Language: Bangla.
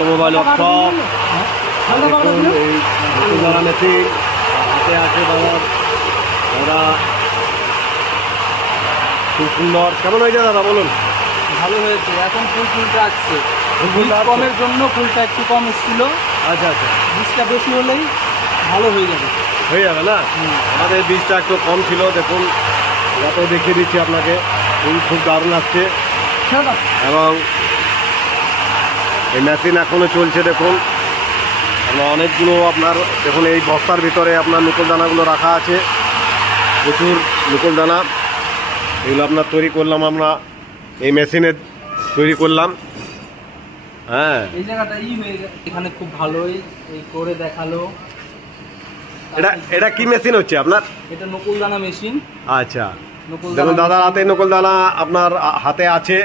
Automobile workshop. এই নকুলদানা মেশিন হাতে আছে দাদার, দাদা খুব সুন্দর। কেমন হয়েছে দাদা বলুন? ভালো হয়েছে, এখন ফুলটা আসছে। ফুলটা আসছে? কমের জন্য ফুলটা একটু কম এসেছিল, আচ্ছা আচ্ছা, বীজটা বেশি হলেই ভালো হয়ে যাবে। হয়ে যাবে না? আমাদের বীজটা একটু কম ছিল, দেখুন যাতে দেখিয়ে দিচ্ছি আপনাকে। ফুল খুব দারুণ আসছে এবং এই মেশিন এখনও চলছে। দেখুন আমরা অনেকগুলো আপনার দেখুন এই বস্তার ভিতরে আপনার নকুল দানাগুলো রাখা আছে, প্রচুর নকুল দানা। এগুলো আপনার তৈরি করলাম আমরা, এই মেশিনে তৈরি করলাম। হ্যাঁ, এই জায়গাটা হয়ে গেছে, এখানে খুব ভালোই এই করে দেখালো। এটা কি মেশিন হচ্ছে আপনার? এটা নকুলদানা মেশিন। আচ্ছা, দেখুন দাদার হাতে নকুল দানা আপনার হাতে আছে।